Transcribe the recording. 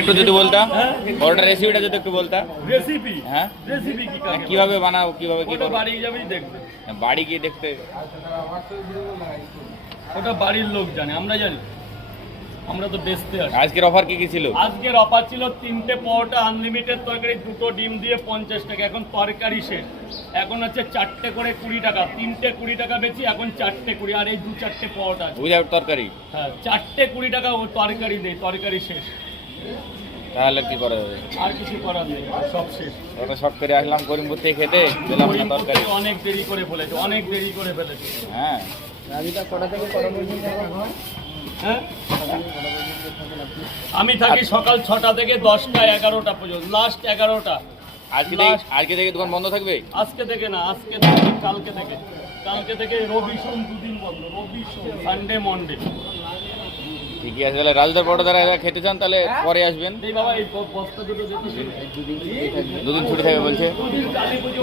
একটু যদি বলতা ওটার রেসিপিটা যদি একটু বলতা। রেসিপি হ্যাঁ রেসিপি কি কাকে কিভাবে বানাও, কিভাবে কি ওটা করো? বাড়ি যাবেই দেখবে, বাড়ি গিয়ে দেখতে ওটা বাড়ির লোক জানে, আমরা জানি, আমরা তো বেচতে আসি। আজকের অফার কি কি ছিল? আজকের অফার ছিল 3টে পরোটা আনলিমিটেড তরকারি, 2টো ডিম দিয়ে 50 টাকা। এখন তরকারি শেষ, এখন হচ্ছে 4টে করে 20 টাকা, 3টে 20 টাকা বেচি, এখন 4টে 20। আর এই 2-4টে পরোটা আছে। উইদাউট তরকারি? হ্যাঁ, 4টে 20 টাকা ও তরকারি দেয়, তরকারি শেষ, তাহলে কি করা যাবে? আর কিছু করার নেই, সব শেষ। ওটা শর্ট করে আসলাম করিমপুর থেকে খেতে, পেলাম না তরকারি। অনেক দেরি করে ফেলেছে, অনেক দেরি করে ফেলেছে। হ্যাঁ হ্যাঁ, আমি থাকি সকাল 6টা থেকে 10টা 11টা পর্যন্ত, লাস্ট 11টা। আজকে থেকে দোকান বন্ধ থাকবে? আজকে থেকে না, আজকে থেকে কালকে থেকে রবি সোম 2 দিন বন্ধ, রবি সোম, সানডে মন্ডে। ঠিকই আছে, তাহলে রাজুদার পরোটা যারা খেতে চান তাহলে পরে আসবেন। এই বাবা, এই বস্তা দুটো দেখেছি, 2 দিন ছুটি থাকবে বলছে। 2 দিন কালী পুজো।